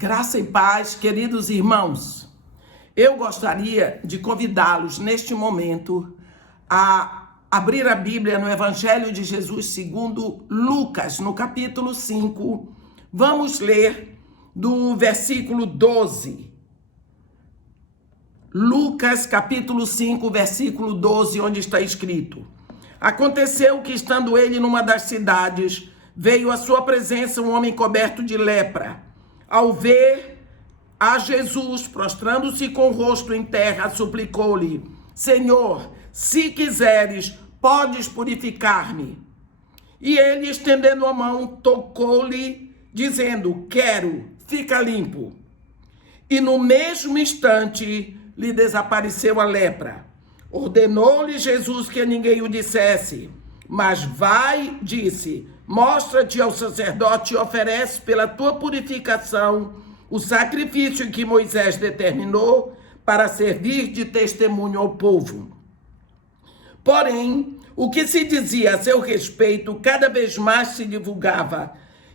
Graça e paz, queridos irmãos. Eu gostaria de convidá-los neste momento a abrir a Bíblia no Evangelho de Jesus segundo Lucas, no capítulo 5. Vamos ler do versículo 12. Lucas, capítulo 5, versículo 12, onde está escrito: Aconteceu que, estando ele numa das cidades, veio à sua presença um homem coberto de lepra. Ao ver a Jesus, prostrando-se com o rosto em terra, suplicou-lhe: Senhor, se quiseres, podes purificar-me. E ele, estendendo a mão, tocou-lhe, dizendo: Quero, fica limpo. E no mesmo instante lhe desapareceu a lepra. Ordenou-lhe Jesus que a ninguém o dissesse, mas vai, disse, mostra-te ao sacerdote e oferece pela tua purificação o sacrifício que Moisés determinou para servir de testemunho ao povo. Porém, o que se dizia a seu respeito cada vez mais se divulgava,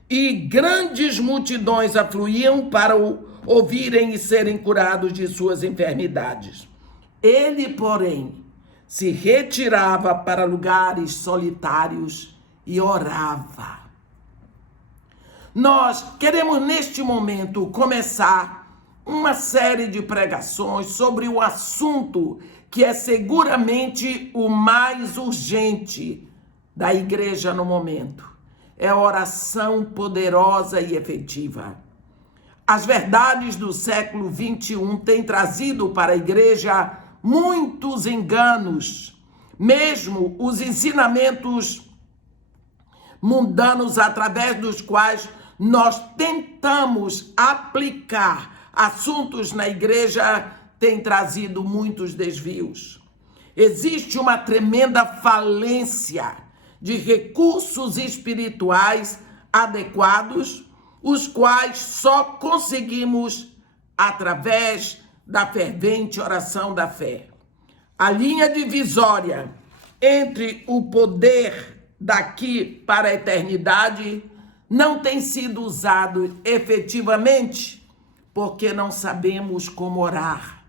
e grandes multidões afluíam para o ouvirem e serem curados de suas enfermidades. Ele, porém, se retirava para lugares solitários e orava. Nós queremos neste momento começar uma série de pregações sobre o assunto que é seguramente o mais urgente da igreja no momento. É a oração poderosa e efetiva. As verdades do século 21 têm trazido para a igreja muitos enganos, mesmo os ensinamentos mundanos através dos quais nós tentamos aplicar assuntos na igreja têm trazido muitos desvios. Existe uma tremenda falência de recursos espirituais adequados, os quais só conseguimos através da fervente oração da fé. A linha divisória entre o poder daqui para a eternidade não tem sido usado efetivamente porque não sabemos como orar.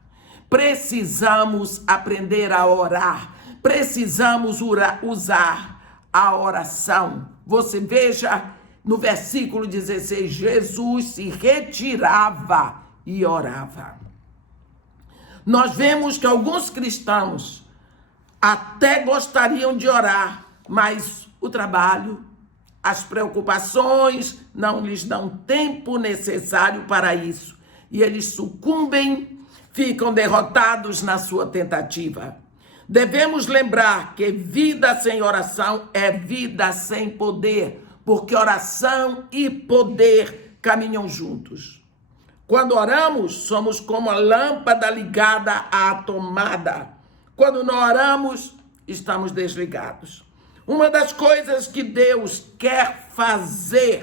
Precisamos aprender a orar, precisamos usar a oração. Você veja no versículo 16, Jesus se retirava e orava. Nós vemos que alguns cristãos até gostariam de orar, mas o trabalho, as preocupações não lhes dão tempo necessário para isso. E eles sucumbem, ficam derrotados na sua tentativa. Devemos lembrar que vida sem oração é vida sem poder, porque oração e poder caminham juntos. Quando oramos, somos como a lâmpada ligada à tomada. Quando não oramos, estamos desligados. Uma das coisas que Deus quer fazer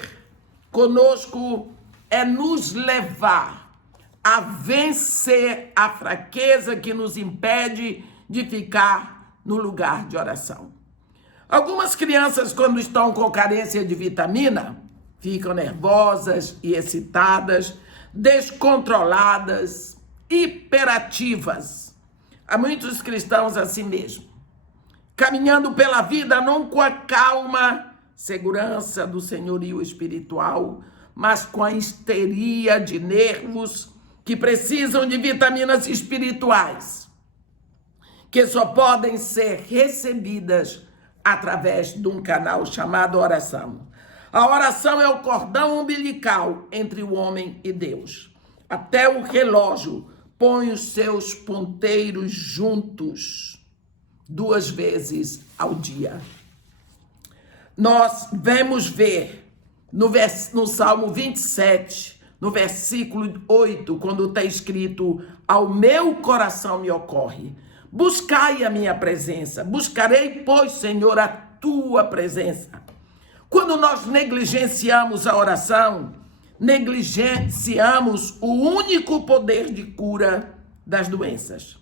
conosco é nos levar a vencer a fraqueza que nos impede de ficar no lugar de oração. Algumas crianças, quando estão com carência de vitamina, ficam nervosas e excitadas, descontroladas, hiperativas. Há muitos cristãos assim mesmo, caminhando pela vida não com a calma, segurança do senhorio espiritual, mas com a histeria de nervos que precisam de vitaminas espirituais, que só podem ser recebidas através de um canal chamado oração. A oração é o cordão umbilical entre o homem e Deus. Até o relógio põe os seus ponteiros juntos 2 vezes ao dia. Nós vamos ver no Salmo 27, no versículo 8, quando está escrito: Ao meu coração me ocorre, buscai a minha presença, buscarei, pois, Senhor, a tua presença. Quando nós negligenciamos a oração, negligenciamos o único poder de cura das doenças.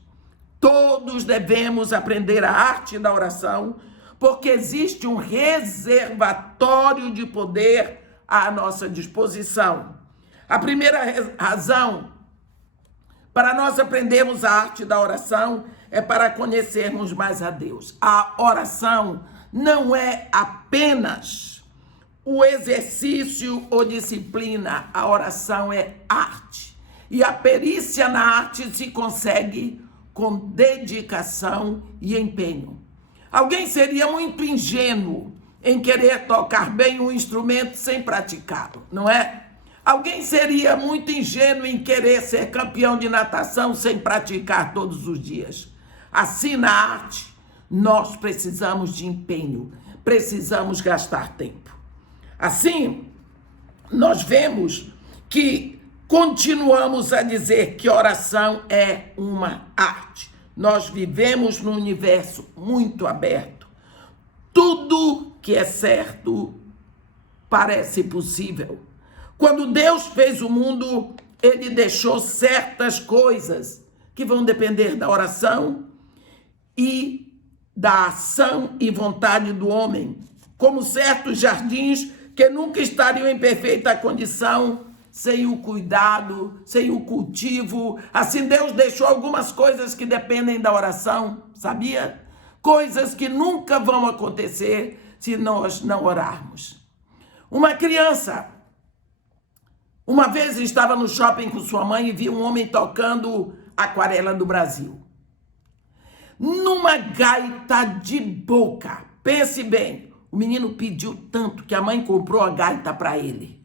Todos devemos aprender a arte da oração, porque existe um reservatório de poder à nossa disposição. A primeira razão para nós aprendermos a arte da oração é para conhecermos mais a Deus. A oração não é apenas o exercício ou disciplina, a oração é arte. E a perícia na arte se consegue com dedicação e empenho. Alguém seria muito ingênuo em querer tocar bem um instrumento sem praticá-lo, não é? Alguém seria muito ingênuo em querer ser campeão de natação sem praticar todos os dias. Assim, na arte, nós precisamos de empenho, precisamos gastar tempo. Assim, nós vemos que continuamos a dizer que oração é uma arte. Nós vivemos num universo muito aberto. Tudo que é certo parece possível. Quando Deus fez o mundo, ele deixou certas coisas que vão depender da oração e da ação e vontade do homem, como certos jardins que nunca estariam em perfeita condição sem o cuidado, sem o cultivo. Assim, Deus deixou algumas coisas que dependem da oração, sabia? Coisas que nunca vão acontecer se nós não orarmos. Uma criança, uma vez estava no shopping com sua mãe e viu um homem tocando Aquarela do Brasil. Numa gaita de boca. Pense bem, o menino pediu tanto que a mãe comprou a gaita para ele.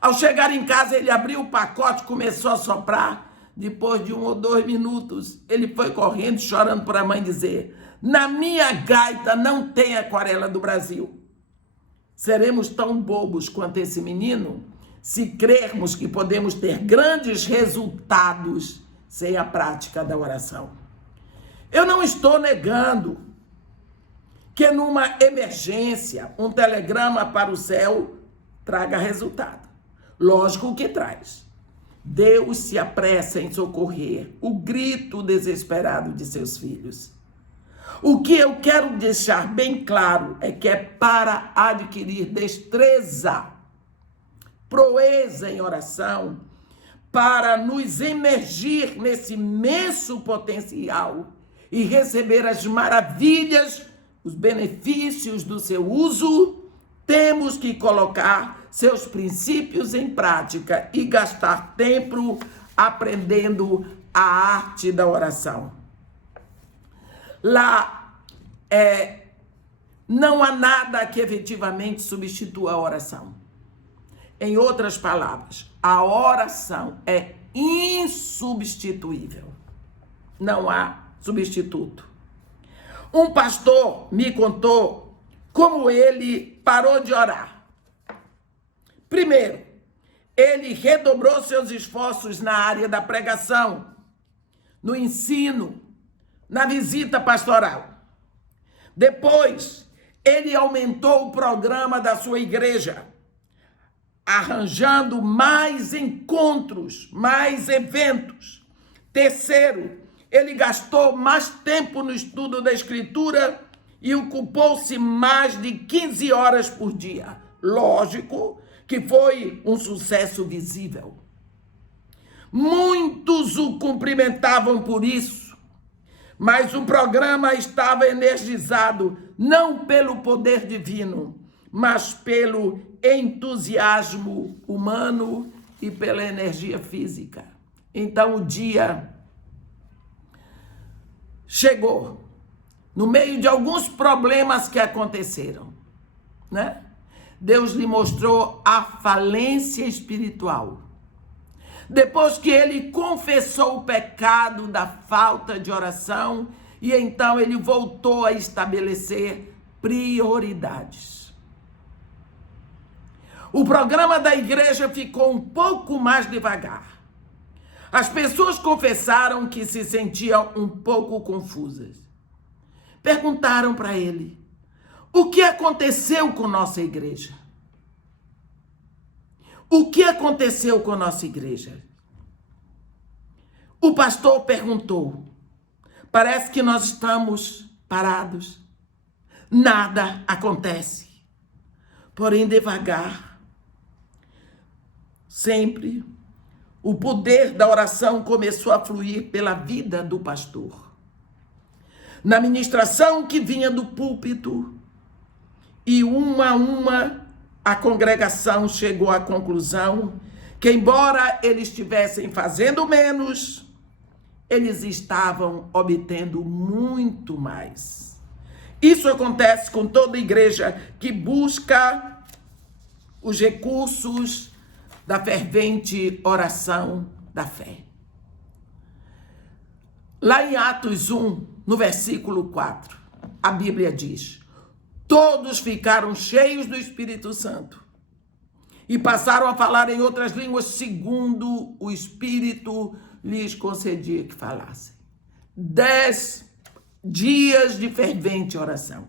Ao chegar em casa, ele abriu o pacote e começou a soprar. Depois de 1 ou 2 minutos, ele foi correndo, chorando para a mãe dizer: na minha gaita não tem Aquarela do Brasil. Seremos tão bobos quanto esse menino se crermos que podemos ter grandes resultados sem a prática da oração. Eu não estou negando que numa emergência, um telegrama para o céu traga resultado. Lógico que traz. Deus se apressa em socorrer o grito desesperado de seus filhos. O que eu quero deixar bem claro é que é para adquirir destreza, proeza em oração, para nos emergir nesse imenso potencial e receber as maravilhas, os benefícios do seu uso, temos que colocar seus princípios em prática e gastar tempo aprendendo a arte da oração. Lá, não há nada que efetivamente substitua a oração. Em outras palavras, a oração é insubstituível. Não há substituto. Um pastor me contou como ele parou de orar. Primeiro, ele redobrou seus esforços na área da pregação, no ensino, na visita pastoral. Depois, ele aumentou o programa da sua igreja, arranjando mais encontros, mais eventos. Terceiro, ele gastou mais tempo no estudo da Escritura e ocupou-se mais de 15 horas por dia. Lógico que foi um sucesso visível. Muitos o cumprimentavam por isso, mas o programa estava energizado não pelo poder divino, mas pelo entusiasmo humano e pela energia física. Então o dia chegou, no meio de alguns problemas que aconteceram, né? Deus lhe mostrou a falência espiritual. Depois que ele confessou o pecado da falta de oração, e então ele voltou a estabelecer prioridades. O programa da igreja ficou um pouco mais devagar. As pessoas confessaram que se sentiam um pouco confusas. Perguntaram para ele: o que aconteceu com nossa igreja? O que aconteceu com nossa igreja? O pastor perguntou: parece que nós estamos parados. Nada acontece. Porém, devagar, sempre, o poder da oração começou a fluir pela vida do pastor. Na ministração que vinha do púlpito, e uma a uma, a congregação chegou à conclusão que, embora eles estivessem fazendo menos, eles estavam obtendo muito mais. Isso acontece com toda igreja que busca os recursos da fervente oração da fé. Lá em Atos 1, no versículo 4, a Bíblia diz: todos ficaram cheios do Espírito Santo e passaram a falar em outras línguas segundo o Espírito lhes concedia que falassem. 10 dias de fervente oração.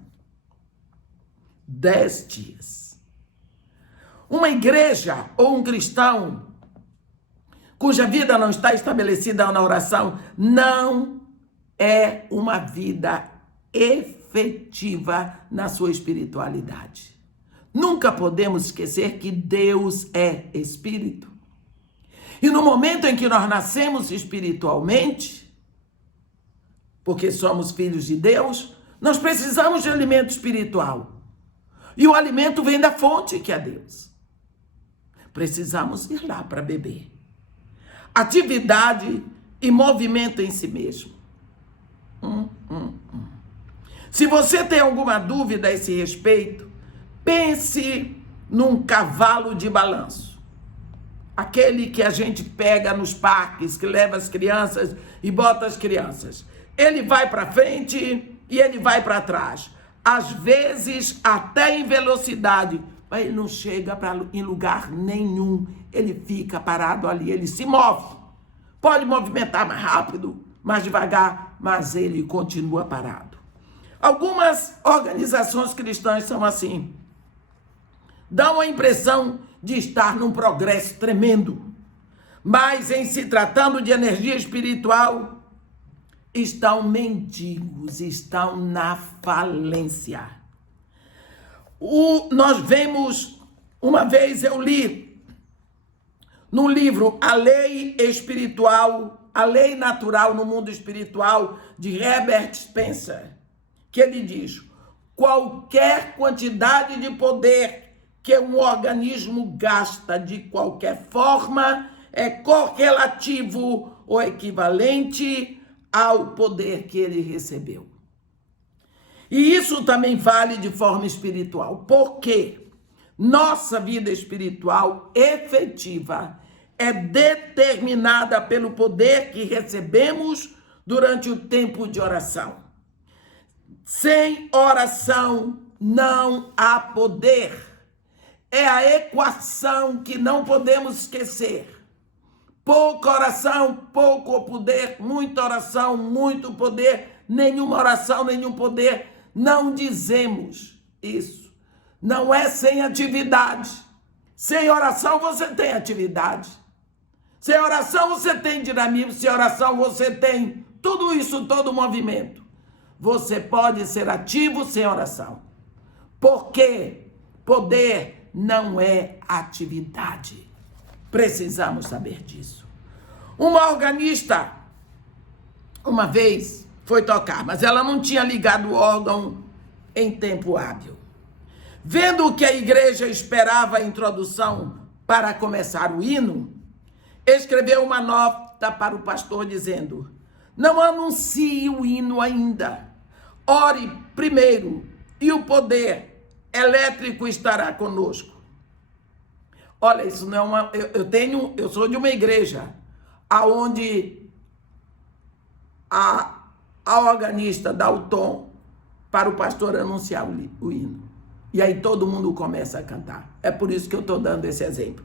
10 dias. Uma igreja ou um cristão cuja vida não está estabelecida na oração não é uma vida efetiva na sua espiritualidade. Nunca podemos esquecer que Deus é espírito. E no momento em que nós nascemos espiritualmente, porque somos filhos de Deus, nós precisamos de alimento espiritual. E o alimento vem da fonte, que é Deus. Precisamos ir lá para beber. Atividade e movimento em si mesmo. Se você tem alguma dúvida a esse respeito, pense num cavalo de balanço. Aquele que a gente pega nos parques, que leva as crianças e bota as crianças. Ele vai para frente e ele vai para trás. Às vezes, até em velocidade, mas ele não chega em lugar nenhum. Ele fica parado ali, ele se move. Pode movimentar mais rápido, mais devagar, mas ele continua parado. Algumas organizações cristãs são assim. Dão a impressão de estar num progresso tremendo. Mas em se tratando de energia espiritual, estão mendigos, estão na falência. Nós vemos, uma vez eu li no livro A Lei Espiritual, A Lei Natural no Mundo Espiritual, de Herbert Spencer, que ele diz: qualquer quantidade de poder que um organismo gasta de qualquer forma é correlativo ou equivalente ao poder que ele recebeu. E isso também vale de forma espiritual, porque nossa vida espiritual efetiva é determinada pelo poder que recebemos durante o tempo de oração. Sem oração não há poder. É a equação que não podemos esquecer. Pouca oração, pouco poder, muita oração, muito poder, nenhuma oração, nenhum poder. Não dizemos isso. Não é sem atividade. Sem oração você tem atividade. Sem oração você tem dinamismo. Sem oração você tem tudo isso, todo o movimento. Você pode ser ativo sem oração. Porque poder não é atividade. Precisamos saber disso. Uma organista, uma vez, foi tocar, mas ela não tinha ligado o órgão em tempo hábil. Vendo que a igreja esperava a introdução para começar o hino, escreveu uma nota para o pastor dizendo: não anuncie o hino ainda. Ore primeiro e o poder elétrico estará conosco. Olha, isso não é uma... Eu sou de uma igreja aonde a organista dá o tom para o pastor anunciar o hino. E aí todo mundo começa a cantar. É por isso que eu estou dando esse exemplo.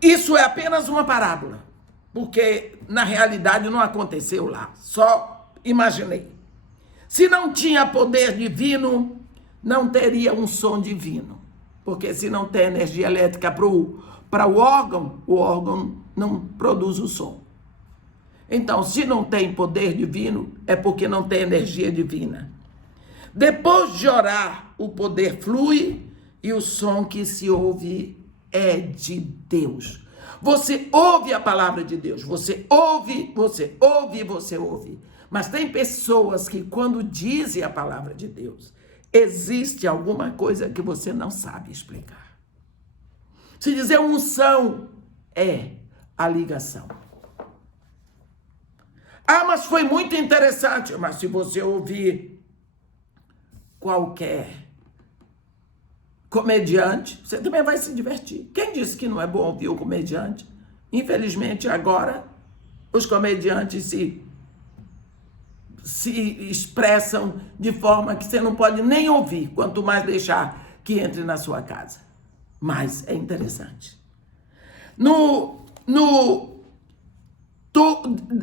Isso é apenas uma parábola, porque na realidade não aconteceu lá, só imaginei. Se não tinha poder divino, não teria um som divino. Porque se não tem energia elétrica para o órgão não produz o som. Então, se não tem poder divino, é porque não tem energia divina. Depois de orar, o poder flui e o som que se ouve é de Deus. Você ouve a palavra de Deus, você ouve. Mas tem pessoas que quando dizem a palavra de Deus, existe alguma coisa que você não sabe explicar. Se dizer unção, é a ligação. Ah, mas foi muito interessante. Mas se você ouvir qualquer comediante, você também vai se divertir. Quem disse que não é bom ouvir o comediante? Infelizmente, agora, os comediantes se expressam de forma que você não pode nem ouvir, quanto mais deixar que entre na sua casa. Mas é interessante.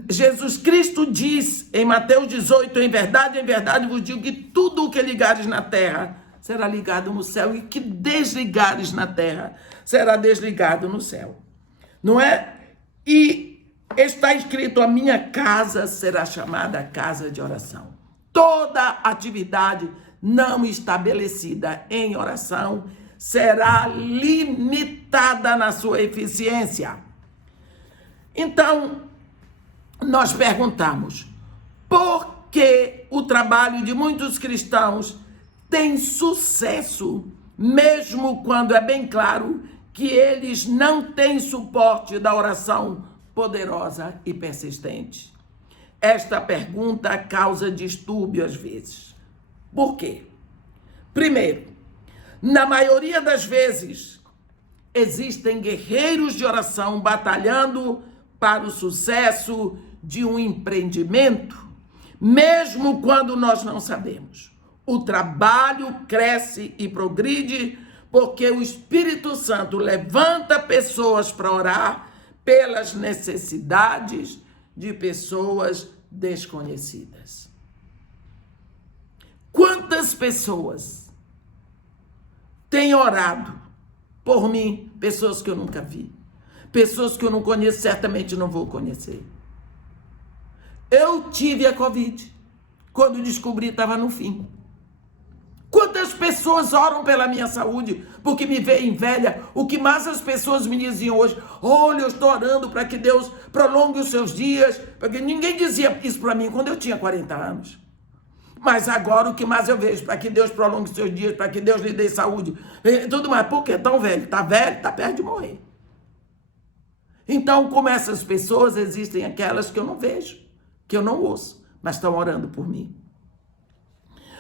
Jesus Cristo diz em Mateus 18, em verdade vos digo que tudo o que ligares na terra será ligado no céu, e que desligares na terra será desligado no céu. Não é? E está escrito: a minha casa será chamada casa de oração. Toda atividade não estabelecida em oração será limitada na sua eficiência. Então, nós perguntamos, por que o trabalho de muitos cristãos tem sucesso, mesmo quando é bem claro que eles não têm suporte da oração poderosa e persistente? Esta pergunta causa distúrbio às vezes. Por quê? Primeiro, na maioria das vezes, existem guerreiros de oração batalhando para o sucesso de um empreendimento, mesmo quando nós não sabemos. O trabalho cresce e progride porque o Espírito Santo levanta pessoas para orar pelas necessidades de pessoas desconhecidas. Quantas pessoas têm orado por mim? Pessoas que eu nunca vi, pessoas que eu não conheço, certamente não vou conhecer. Eu tive a Covid, quando descobri estava no fim. Quantas pessoas oram pela minha saúde, porque me veem velha? O que mais as pessoas me diziam hoje: olha, eu estou orando para que Deus prolongue os seus dias, porque ninguém dizia isso para mim quando eu tinha 40 anos. Mas agora o que mais eu vejo: para que Deus prolongue os seus dias, para que Deus lhe dê saúde, e tudo mais. Por quê? Tão velho, está perto de morrer. Então, como essas pessoas, existem aquelas que eu não vejo, que eu não ouço, mas estão orando por mim.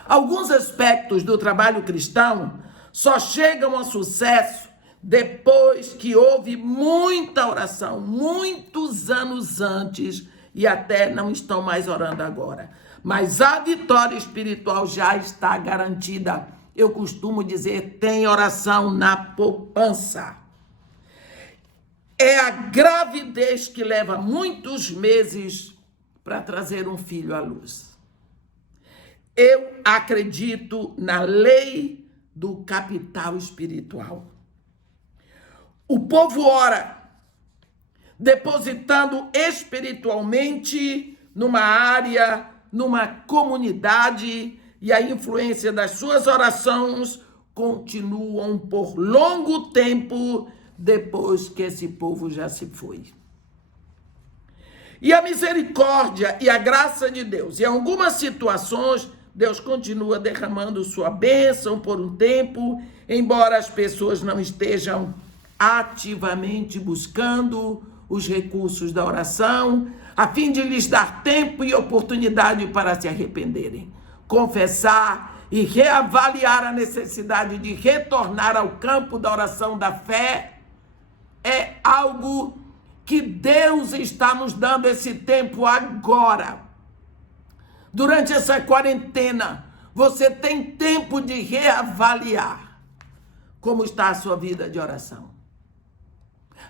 Alguns aspectos do trabalho cristão só chegam ao sucesso depois que houve muita oração, muitos anos antes, e até não estão mais orando agora. Mas a vitória espiritual já está garantida. Eu costumo dizer: tem oração na poupança. É a gravidez que leva muitos meses para trazer um filho à luz. Eu acredito na lei do capital espiritual. O povo ora, depositando espiritualmente numa área, numa comunidade, e a influência das suas orações continuam por longo tempo depois que esse povo já se foi. E a misericórdia e a graça de Deus, em algumas situações, Deus continua derramando sua bênção por um tempo, embora as pessoas não estejam ativamente buscando os recursos da oração, a fim de lhes dar tempo e oportunidade para se arrependerem, confessar e reavaliar a necessidade de retornar ao campo da oração da fé. É algo que Deus está nos dando esse tempo agora. Durante essa quarentena, você tem tempo de reavaliar como está a sua vida de oração.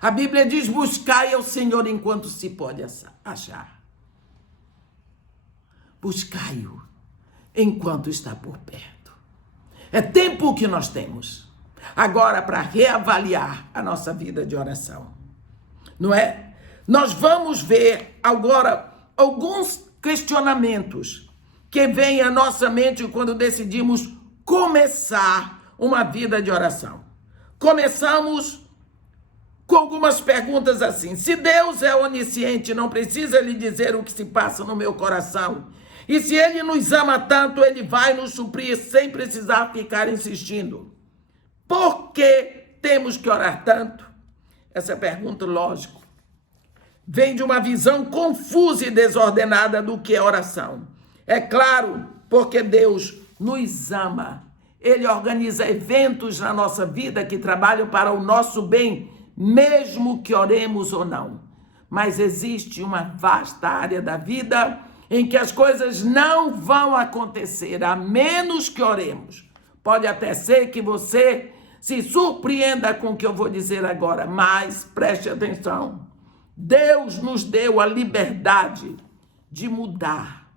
A Bíblia diz: buscai ao Senhor enquanto se pode achar. Buscai-o enquanto está por perto. É tempo que nós temos agora para reavaliar a nossa vida de oração. Não é? Nós vamos ver agora alguns questionamentos que vêm à nossa mente quando decidimos começar uma vida de oração. Começamos com algumas perguntas assim: se Deus é onisciente, não precisa lhe dizer o que se passa no meu coração? E se Ele nos ama tanto, Ele vai nos suprir sem precisar ficar insistindo. Por que temos que orar tanto? Essa pergunta, lógico, vem de uma visão confusa e desordenada do que é oração. É claro, porque Deus nos ama. Ele organiza eventos na nossa vida que trabalham para o nosso bem, mesmo que oremos ou não. Mas existe uma vasta área da vida em que as coisas não vão acontecer, a menos que oremos. Pode até ser que você se surpreenda com o que eu vou dizer agora, mas preste atenção. Deus nos deu a liberdade de mudar,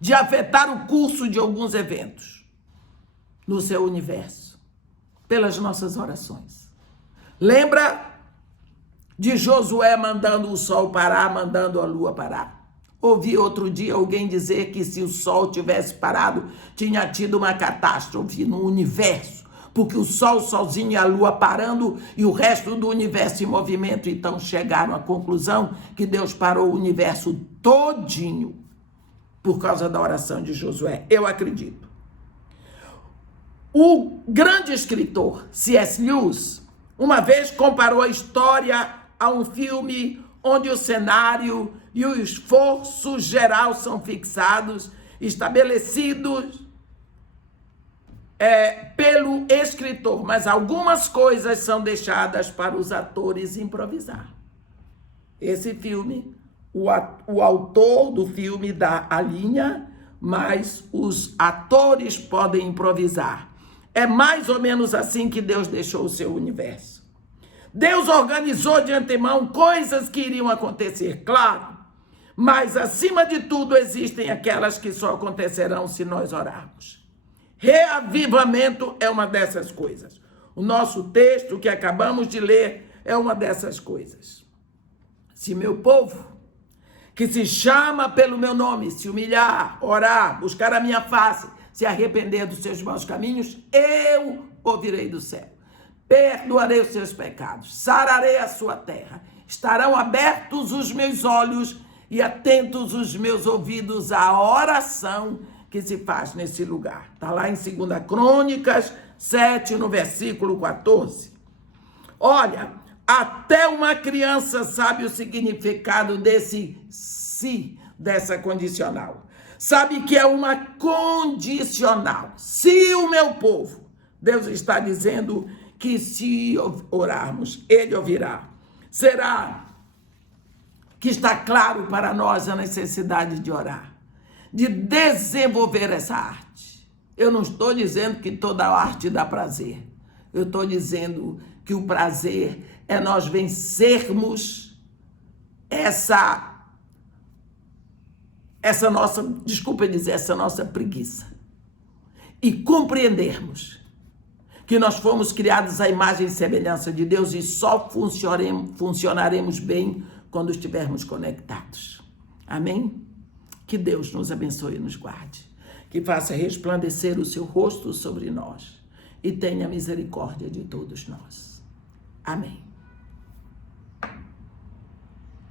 de afetar o curso de alguns eventos no seu universo, pelas nossas orações. Lembra de Josué mandando o sol parar, mandando a lua parar? Ouvi outro dia alguém dizer que se o sol tivesse parado, tinha tido uma catástrofe no universo, porque o sol sozinho e a lua parando e o resto do universo em movimento. Então chegaram à conclusão que Deus parou o universo todinho por causa da oração de Josué. Eu acredito. O grande escritor C.S. Lewis uma vez comparou a história a um filme onde o cenário e o esforço geral são fixados, estabelecidos pelo escritor, mas algumas coisas são deixadas para os atores improvisar. Esse filme, o autor do filme dá a linha, mas os atores podem improvisar. É mais ou menos assim que Deus deixou o seu universo. Deus organizou de antemão coisas que iriam acontecer, claro, mas acima de tudo existem aquelas que só acontecerão se nós orarmos. Reavivamento é uma dessas coisas. O nosso texto que acabamos de ler é uma dessas coisas. Se meu povo, que se chama pelo meu nome, se humilhar, orar, buscar a minha face, se arrepender dos seus maus caminhos, eu ouvirei do céu. Perdoarei os seus pecados, sararei a sua terra. Estarão abertos os meus olhos e atentos os meus ouvidos à oração que se faz nesse lugar. Está lá em 2 Crônicas 7, no versículo 14. Olha, até uma criança sabe o significado desse se, dessa condicional. Sabe que é uma condicional. Se o meu povo, Deus está dizendo que se orarmos, Ele ouvirá. Será que está claro para nós a necessidade de orar, de desenvolver essa arte? Eu não estou dizendo que toda arte dá prazer. Eu estou dizendo que o prazer é nós vencermos essa nossa preguiça e compreendermos que nós fomos criados à imagem e semelhança de Deus e só funcionaremos bem quando estivermos conectados. Amém? Que Deus nos abençoe e nos guarde, que faça resplandecer o seu rosto sobre nós e tenha misericórdia de todos nós. Amém.